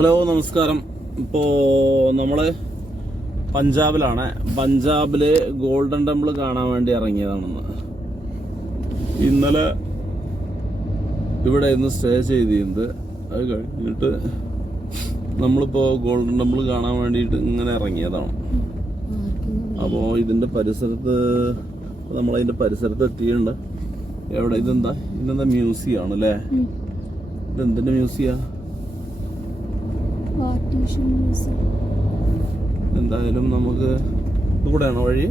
Hello നമസ്കാരം. ഇപ്പോൾ നമ്മൾ പഞ്ചാബിലാണ്. പഞ്ചാബിൽ ഗോൾഡൻ ടെമ്പിൾ കാണാൻ വേണ്ടി ഇറങ്ങിയതാണെന്ന്. ഇന്നലെ ഇവിടെ ഇന്ന് സ്റ്റേ ചെയ്തിരുന്നത്. അത് കഴിഞ്ഞിട്ട് നമ്മളിപ്പോൾ ഗോൾഡൻ ടെമ്പിൾ കാണാൻ വേണ്ടിയിട്ട് ഇങ്ങനെ ഇറങ്ങിയതാണ്. അപ്പോൾ ഇതിൻ്റെ പരിസരത്ത് നമ്മളതിൻ്റെ പരിസരത്ത് എത്തിയിട്ടുണ്ട്. എവിടെ ഇതെന്താ മ്യൂസിയം ആണ് അല്ലേ? ഇതെന്തിൻ്റെ മ്യൂസിയം? എന്തായാലും നമുക്ക് ഇവിടെയാണോ വഴി?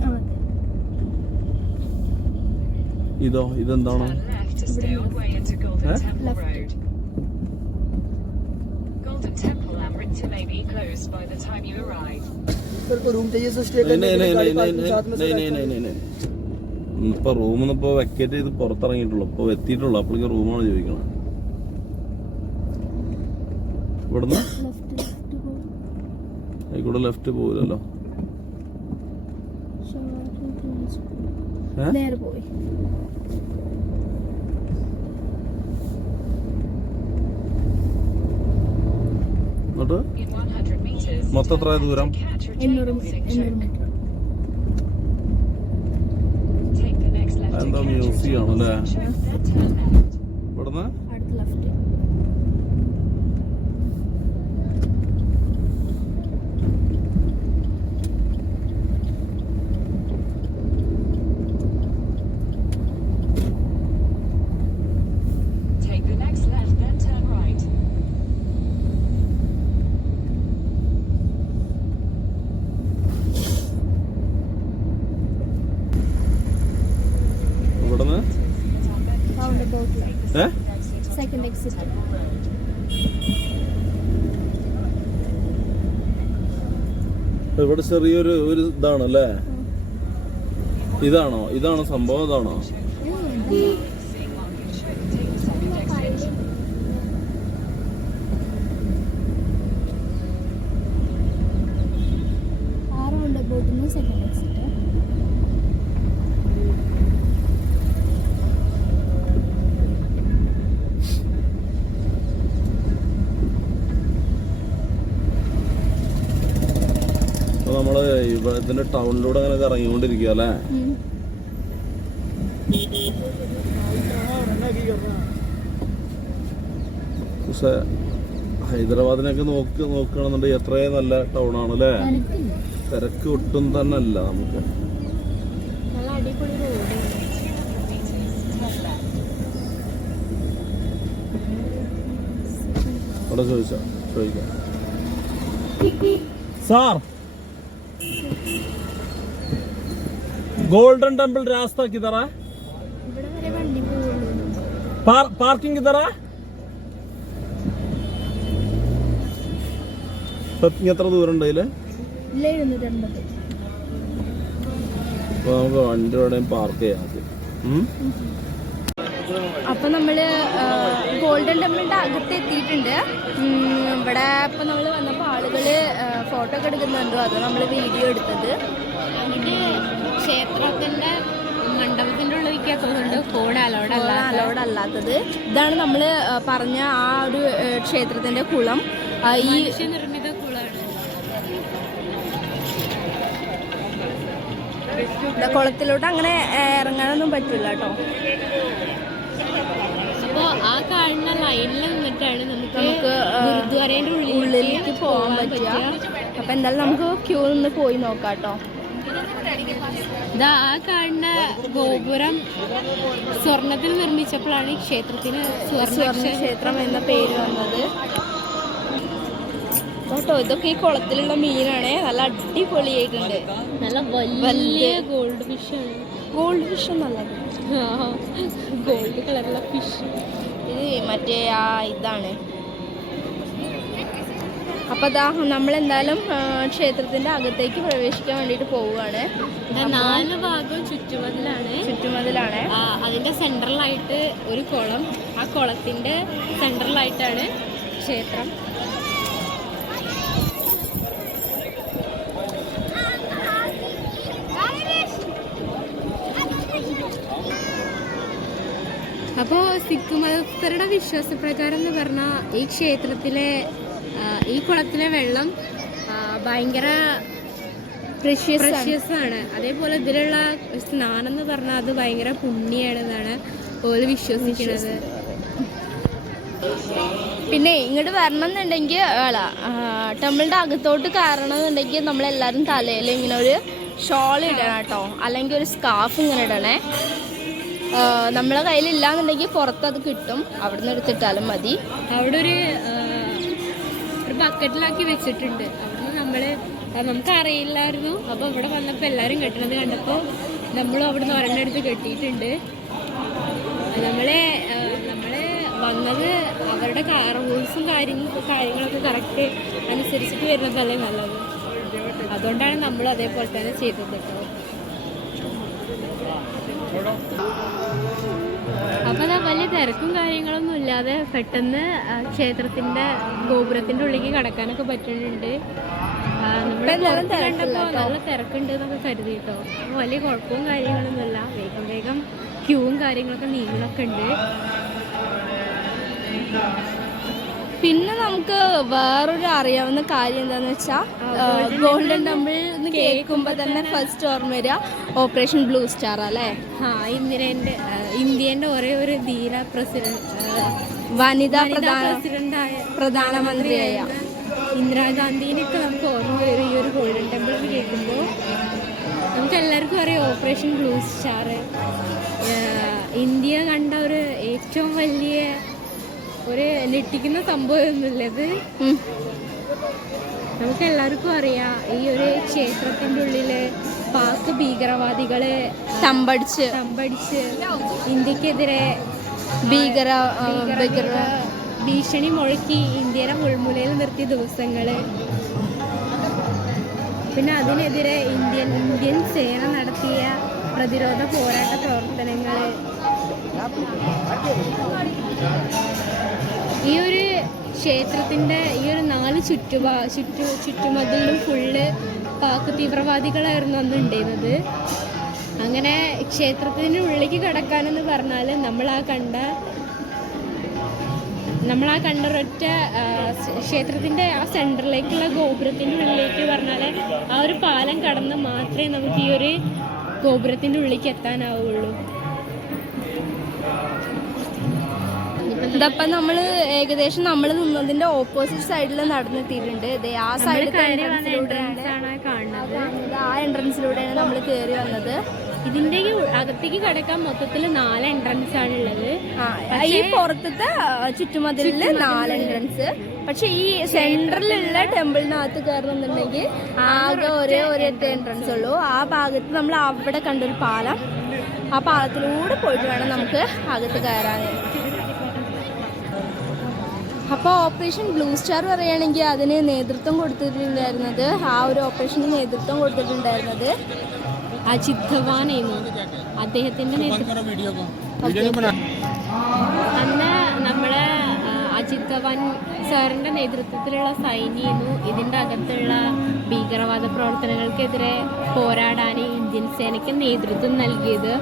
ഇതെന്താണോ? ഇപ്പൊ റൂമിന്ന് ഇപ്പൊ വെക്കേറ്റ് ചെയ്ത് പുറത്തിറങ്ങിയിട്ടുള്ളൂ. ഇപ്പൊ എത്തിയിട്ടുള്ളൂ. അപ്പോഴേക്ക് റൂമാണ് ചോദിക്കണം. ഇവിടുന്ന് ഇവിടെ ലെഫ്റ്റ് പോവില്ലല്ലോ. മൊത്തം എത്ര ദൂരം? 800 മീറ്റർ. എന്താ മ്യൂസിയം ആണല്ലേ? ഇവിടുന്ന് സെക്കൻഡ് എക്സിറ്റ്. ഇവിടെ ചെറിയൊരു ഇതാണല്ലേ? ഇതാണോ സംഭവം? ഇതാണോ? Second exit. നമ്മള് ഇതിന്റെ ടൗണിലൂടെ അങ്ങനെ ഇറങ്ങിക്കൊണ്ടിരിക്കുക അല്ലേ? പക്ഷെ ഹൈദരാബാദിനൊക്കെ നോക്കുകയാണെന്നുണ്ടെങ്കിൽ എത്രയും നല്ല ടൗൺ ആണ് അല്ലേ? തിരക്ക് ഒട്ടും തന്നെ അല്ല. നമുക്ക് അവിടെ ചോദിക്കാം. സാർ, गोल्डन टेम्पल रास्ता किधर है? पार्किंग किधर है? എത്ര ദൂരം ഉണ്ട്? നമുക്ക് വണ്ടി എവിടെയും പാർക്ക് ചെയ്യാം. അപ്പൊ നമ്മള് ഗോൾഡൻ ടെമ്പിളിന്റെ അകത്ത് എത്തിയിട്ടുണ്ട്. ഇവിടെ ഇപ്പൊ നമ്മള് വന്നപ്പോ ആളുകള് ഫോട്ടോ ഒക്കെ എടുക്കുന്നുണ്ടോ? അത് നമ്മള് വീഡിയോ എടുത്തത്. ക്ഷേത്രത്തിന്റെ മണ്ഡപത്തിന്റെ ഉള്ളിലേക്ക് തോന്നുന്നുണ്ട് ഫോൺ അലൗഡ് അല്ലാത്തത്. ഇതാണ് നമ്മള് പറഞ്ഞ ആ ഒരു ക്ഷേത്രത്തിന്റെ കുളം. ഈ നിർമ്മിത കുളമാണ്. കുളത്തിലോട്ട് അങ്ങനെ ഇറങ്ങാനൊന്നും പറ്റില്ല കേട്ടോ. അപ്പോൾ ആ കാണുന്ന ലൈനിൽ നിന്നിട്ടാണ് നമുക്ക് ഗുരുദ്വാരേന്റെ ഉള്ളിലേക്ക് പോകാൻ പറ്റുക. അപ്പൊ എന്തായാലും നമുക്ക് ക്യൂ നിന്ന് പോയി നോക്കാം കേട്ടോ. ഇതാ ആ കാണുന്ന ഗോപുരം സ്വർണത്തിൽ നിർമ്മിച്ചപ്പോഴാണ് ഈ ക്ഷേത്രത്തിന് സ്വർണ്ണക്ഷേത്രം എന്ന പേര് വന്നത് കേട്ടോ. ഇതൊക്കെ ഈ കുളത്തിലുള്ള മീനാണ്. നല്ല അടിപൊളിയായിട്ടുണ്ട്. നല്ല വലിയ ഗോൾഡ് ഫിഷ് നല്ലത്. ഗോൾഡ് കളറുള്ള ഫിഷ്. ഇത് മറ്റേ ഇതാണ്. അപ്പൊ നമ്മളെന്തായാലും ക്ഷേത്രത്തിന്റെ അകത്തേക്ക് പ്രവേശിക്കാൻ വേണ്ടിട്ട് പോവുകയാണ്. 4 ഭാഗവും ചുറ്റുമതിലാണ്. അതിന്റെ സെൻട്രലായിട്ട് ഒരു കുളം. ആ കുളത്തിന്റെ സെൻട്രലായിട്ടാണ് ക്ഷേത്രം. അപ്പോൾ സിഖ് മതസ്ഥരുടെ വിശ്വാസപ്രകാരം എന്ന് പറഞ്ഞാൽ ഈ ക്ഷേത്രത്തിലെ ഈ കുളത്തിലെ വെള്ളം ഭയങ്കര പ്രഷ്യസ് ആണ്. അതേപോലെ ഇതിലുള്ള സ്നാനം എന്ന് പറഞ്ഞാൽ അത് ഭയങ്കര പുണ്യാണെന്നാണ് ഓല് വിശ്വസിക്കുന്നത്. പിന്നെ ഇങ്ങോട്ട് വരണം എന്നുണ്ടെങ്കിൽ ടെമ്പിളിൻ്റെ അകത്തോട്ട് കയറണമെന്നുണ്ടെങ്കിൽ നമ്മളെല്ലാവരും തലയിൽ ഇങ്ങനെ ഒരു ഷോൾ ഇടണം കേട്ടോ, അല്ലെങ്കിൽ ഒരു സ്കാർഫ് ഇങ്ങനെ ഇടണേ. നമ്മളെ കയ്യിലില്ലാന്നുണ്ടെങ്കിൽ പുറത്ത് അത് കിട്ടും, അവിടെ നിന്ന് എടുത്തിട്ടാലും മതി. അവിടെ ഒരു ബക്കറ്റിലാക്കി വെച്ചിട്ടുണ്ട്. അവിടുന്ന് നമുക്കറിയില്ലായിരുന്നു. അപ്പോൾ ഇവിടെ വന്നപ്പോൾ എല്ലാവരും കെട്ടണത് കണ്ടപ്പോൾ നമ്മളും അവിടുന്ന് ഒരെണ്ണെടുത്ത് കെട്ടിയിട്ടുണ്ട്. നമ്മളെ വന്നത് അവരുടെ റൂൾസും കാര്യങ്ങളൊക്കെ കറക്റ്റ് അനുസരിച്ചിട്ട് വരുന്നതല്ലേ നല്ലത്. അതുകൊണ്ടാണ് നമ്മൾ അതേപോലെ തന്നെ ചെയ്തത് കേട്ടോ. അപ്പോൾ അതാ വലിയ തിരക്കും കാര്യങ്ങളൊന്നും ഇല്ലാതെ പെട്ടെന്ന് ക്ഷേത്രത്തിൻ്റെ ഗോപുരത്തിൻ്റെ ഉള്ളിലേക്ക് കടക്കാനൊക്കെ പറ്റുന്നുണ്ട്. നമ്മുടെ കണ്ടപ്പോൾ നല്ല തിരക്കുണ്ട് എന്നൊക്കെ കരുതി കേട്ടോ. വലിയ കുഴപ്പവും കാര്യങ്ങളൊന്നുമില്ല. വേഗം ക്യൂവും കാര്യങ്ങളൊക്കെ നീങ്ങണൊക്കെ ഉണ്ട്. പിന്നെ നമുക്ക് വേറൊരു അറിയാവുന്ന കാര്യം എന്താണെന്ന് വെച്ചാൽ ഗോൾഡൻ ടെമ്പിൾ എന്ന് കേൾക്കുമ്പോൾ തന്നെ ഫസ്റ്റ് ഓർമ്മ വരിക ഓപ്പറേഷൻ ബ്ലൂ സ്റ്റാർ അല്ലേ. ഇന്ത്യൻ്റെ ഒരേ ഒരു ധീര വനിതാ പ്രധാനമന്ത്രിയായ ഇന്ദിരാഗാന്ധിനെയൊക്കെ നമുക്ക് ഓർമ്മ വരും ഈ ഒരു ഗോൾഡൻ ടെമ്പിൾ എന്ന് കേൾക്കുമ്പോൾ. നമുക്ക് എല്ലാവർക്കും അറിയാം ഓപ്പറേഷൻ ബ്ലൂ സ്റ്റാർ ഇന്ത്യ കണ്ട ഒരു ഏറ്റവും വലിയ ഒരു ഞെട്ടിക്കുന്ന സംഭവമൊന്നുമില്ല ഇത്. നമുക്ക് എല്ലാവർക്കും അറിയാം ഈ ഒരു ക്ഷേത്രത്തിൻ്റെ ഉള്ളില് പാക് ഭീകരവാദികളെ തമ്പടിച്ച് ഇന്ത്യക്കെതിരെ ഭീഷണി മുഴക്കി ഇന്ത്യയുടെ മുൾമുലയിൽ നിർത്തിയ ദിവസങ്ങള്. പിന്നെ അതിനെതിരെ ഇന്ത്യൻ സേന നടത്തിയ പ്രതിരോധ പോരാട്ട പ്രവർത്തനങ്ങൾ. ഈ ഒരു ക്ഷേത്രത്തിൻ്റെ ഈ ഒരു 4 ചുറ്റുമതിലും ഫുള്ള് പാക് തീവ്രവാദികളായിരുന്നു അന്ന് ഉണ്ടായിരുന്നത്. അങ്ങനെ ക്ഷേത്രത്തിൻ്റെ ഉള്ളിലേക്ക് കടക്കാനെന്ന് പറഞ്ഞാൽ നമ്മൾ ആ കണ്ട ഒരൊറ്റ ക്ഷേത്രത്തിൻ്റെ ആ സെൻറ്ററിലേക്കുള്ള ഗോപുരത്തിൻ്റെ ഉള്ളിലേക്ക് പറഞ്ഞാൽ ആ ഒരു പാലം കടന്ന് മാത്രമേ നമുക്ക് ഈ ഒരു ഗോപുരത്തിൻ്റെ ഉള്ളിലേക്ക് എത്താനാവുള്ളൂ. ഇതപ്പം നമ്മൾ ഏകദേശം നമ്മൾ നിന്നതിന്റെ ഓപ്പോസിറ്റ് സൈഡിൽ നടന്നെത്തിയിട്ടുണ്ട്. ആ സൈഡിൽ ആ എൻട്രൻസിലൂടെയാണ് നമ്മൾ കയറി വന്നത്. ഇതിന്റെ അകത്തേക്ക് കടക്കാൻ മൊത്തത്തിൽ 4 എൻട്രൻസ് ആണ് ഉള്ളത്. ഈ പുറത്തത്തെ ചുറ്റുമതിലില് 4 എൻട്രൻസ്. പക്ഷെ ഈ സെൻട്രലിലുള്ള ടെമ്പിളിനകത്ത് കയറുന്നുണ്ടെങ്കിൽ ആകെ ഒരൊറ്റ എൻട്രൻസ് ഉള്ളൂ. ആ ഭാഗത്ത് നമ്മൾ അവിടെ കണ്ടൊരു പാലം, ആ പാലത്തിലൂടെ പോയിട്ട് വേണം നമുക്ക് അകത്ത് കയറാൻ. അപ്പോൾ ഓപ്പറേഷൻ ബ്ലൂ സ്റ്റാർ പറയുകയാണെങ്കിൽ അതിന് നേതൃത്വം കൊടുത്തിട്ടുണ്ടായിരുന്നത്, ആ ഒരു ഓപ്പറേഷന് നേതൃത്വം കൊടുത്തിട്ടുണ്ടായിരുന്നത് അജിത് ധവാനായിരുന്നു. അദ്ദേഹത്തിൻ്റെ അന്ന് നമ്മളെ അജിത് ധവാൻ സാറിൻ്റെ നേതൃത്വത്തിലുള്ള സൈന്യമായിരുന്നു ഇതിൻ്റെ അകത്തുള്ള ഭീകരവാദ പ്രവർത്തനങ്ങൾക്കെതിരെ പോരാടാൻ ഇന്ത്യൻ സേനയ്ക്ക് നേതൃത്വം നൽകിയത്.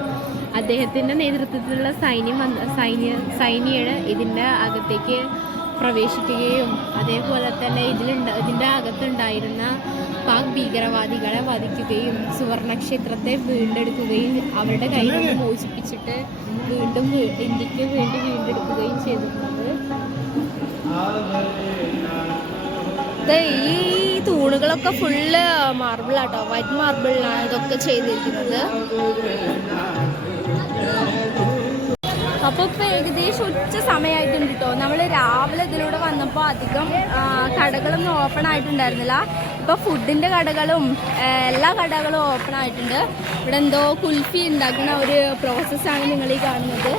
അദ്ദേഹത്തിൻ്റെ നേതൃത്വത്തിലുള്ള സൈന്യമാണ് ഇതിൻ്റെ അകത്തേക്ക് പ്രവേശിക്കുകയും അതേപോലെ തന്നെ ഇതിൻ്റെ അകത്തുണ്ടായിരുന്ന പാക് ഭീകരവാദികളെ വധിക്കുകയും സുവർണക്ഷേത്രത്തെ വീണ്ടെടുക്കുകയും അവരുടെ കയ്യിൽ നിന്ന് മോചിപ്പിച്ചിട്ട് വീണ്ടും ഇന്ത്യക്ക് വേണ്ടി വീണ്ടെടുക്കുകയും ചെയ്തിരുന്നത്. ഈ തൂണുകളൊക്കെ ഫുള്ള് മാർബിളാട്ടോ, വൈറ്റ് മാർബിളിലാണ് ഇതൊക്കെ ചെയ്തിരിക്കുന്നത്. അപ്പോൾ ഇപ്പോൾ ഏകദേശം ഉച്ച സമയമായിട്ടുണ്ട് കേട്ടോ. നമ്മൾ രാവിലെ ഇതിലൂടെ വന്നപ്പോൾ അധികം കടകളൊന്നും ഓപ്പൺ ആയിട്ടുണ്ടായിരുന്നില്ല. ഇപ്പോൾ ഫുഡിൻ്റെ കടകളും എല്ലാ കടകളും ഓപ്പൺ ആയിട്ടുണ്ട്. ഇവിടെ എന്തോ കുൽഫി ഉണ്ടാക്കുന്ന ഒരു പ്രോസസ്സാണ് നിങ്ങൾ ഈ കാണുന്നത്.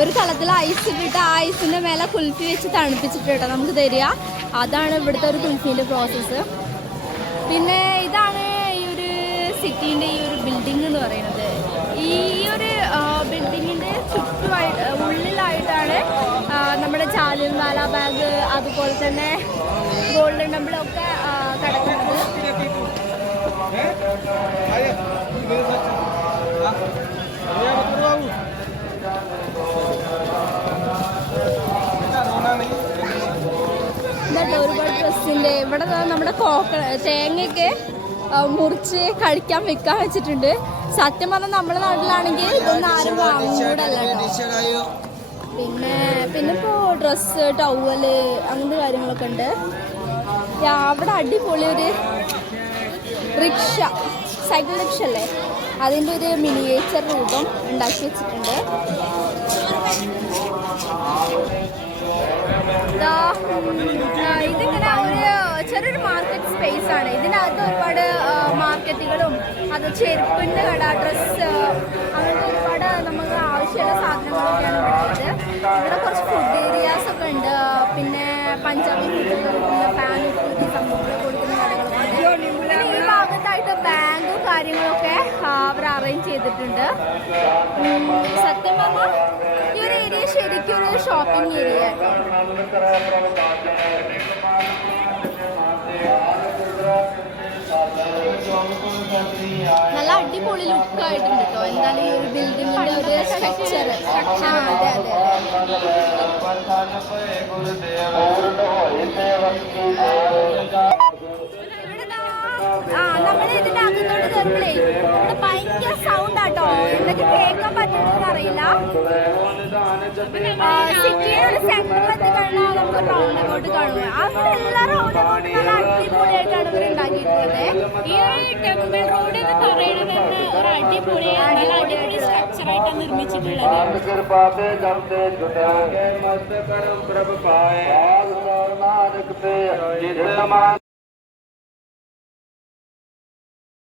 ഒരു കലത്തിൽ ഐസ് ഇട്ടിട്ട് ആ ഐസിൻ്റെ മേലെ കുൽഫി വെച്ച് തണുപ്പിച്ചിട്ട് കേട്ടോ നമുക്ക് തരിക. അതാണ് ഇവിടുത്തെ ഒരു കുൽഫീൻ്റെ പ്രോസസ്സ്. പിന്നെ ഇതാണ് ഈ ഒരു സിറ്റീൻ്റെ ഈ ഒരു ബിൽഡിംഗ് എന്ന് പറയുന്നത്. ഈ ഒരു ബിൽഡിങ്ങിൻ്റെ ഉള്ളിലായിട്ടാണ് നമ്മുടെ ജാലിയൻ വാലാ ബാഗ് അതുപോലെ തന്നെ ഗോൾഡൻ ടെമ്പിളൊക്കെ കിടക്കുന്നത്. പിന്നെ ഇവിടെ നമ്മുടെ തേങ്ങയൊക്കെ മുറിച്ച് കഴിക്കാൻ വെക്കാൻ വെച്ചിട്ടുണ്ട്. സത്യം പറഞ്ഞാൽ നമ്മുടെ നാട്ടിലാണെങ്കിൽ ഇതൊന്നും ആരും വാങ്ങൂടല്ല കേട്ടോ. പിന്നെ ഇപ്പോൾ ഡ്രസ്സ്, ടവല് അങ്ങനത്തെ കാര്യങ്ങളൊക്കെ ഉണ്ട്. അവിടെ അടിപൊളി ഒരു റിക്ഷ, സൈക്കിൾ റിക്ഷ അല്ലേ, അതിൻ്റെ ഒരു മിനിയേച്ചർ രൂപം ഉണ്ടാക്കി വെച്ചിട്ടുണ്ട്. ഇതിങ്ങനെ ഒരു ചെറിയൊരു മാർക്കറ്റ് സ്പേസ് ആണ്. ഇതിനകത്ത് ഒരുപാട് മാർക്കറ്റുകളും അത് ചെരുപ്പിൻ്റെ കട, ഡ്രസ്സ്, അങ്ങനത്തെ ഒരുപാട് നമുക്ക് ആവശ്യമുള്ള സാധനങ്ങളൊക്കെയാണ് ഇവിടെ ഉള്ളത്. ഇവിടെ കുറച്ച് ഫുഡ് ഏരിയാസ് ഒക്കെ ഉണ്ട്. പിന്നെ പഞ്ചാബി ഫുഡ് കൊടുക്കുന്ന പാനിപ്പൂരി സംഭവങ്ങൾ കൊടുക്കുന്ന കടകളൊക്കെ ഉണ്ട്. പിന്നെ ഈ ഭാഗത്തായിട്ട് ബാങ്കും കാര്യങ്ങളൊക്കെ അവർ അറേഞ്ച് ചെയ്തിട്ടുണ്ട്. സത്യം പറഞ്ഞാൽ ഈ ഒരു ഏരിയ ശരിക്കും ഒരു ഷോപ്പിംഗ് ഏരിയ ആണ്. നല്ല അടിപൊളി ലുക്ക് ആയിട്ടുണ്ട് കേട്ടോ. എന്താണ് ഈ ഒരു ബിൽഡിങ്ങിന്റെ ഒരു സ്ട്രക്ചർ. അതെ അതെ. നമ്മൾ ഇതിന്റെ അകത്തോട്ട് കയറുമ്പോഴേ ഇവിടെ ഭയങ്കര സൗണ്ട് ആട്ടോ. എന്തൊക്കെ കേൾക്കാൻ പറ്റുമെന്ന് അറിയില്ല. സിറ്റിയുടെ സെന്ററിൽ എത്തിക്കഴിഞ്ഞാൽ നമുക്ക് റൗണ്ട് അബൌട്ട് കാണുക. അവിടെ എല്ലാ റൗണ്ട് അബൌട്ടും നല്ല അടിപൊളിയായിട്ടാണ് ഇവർ ഉണ്ടാക്കിയിട്ടുള്ളത്. ഈ ഒരു ടെമ്പിൾ റോഡ് എന്ന് പറയുന്നത് ഒരു അടിപൊളി സ്ട്രക്ചറായിട്ടാണ് നിർമ്മിച്ചിട്ടുള്ളത്.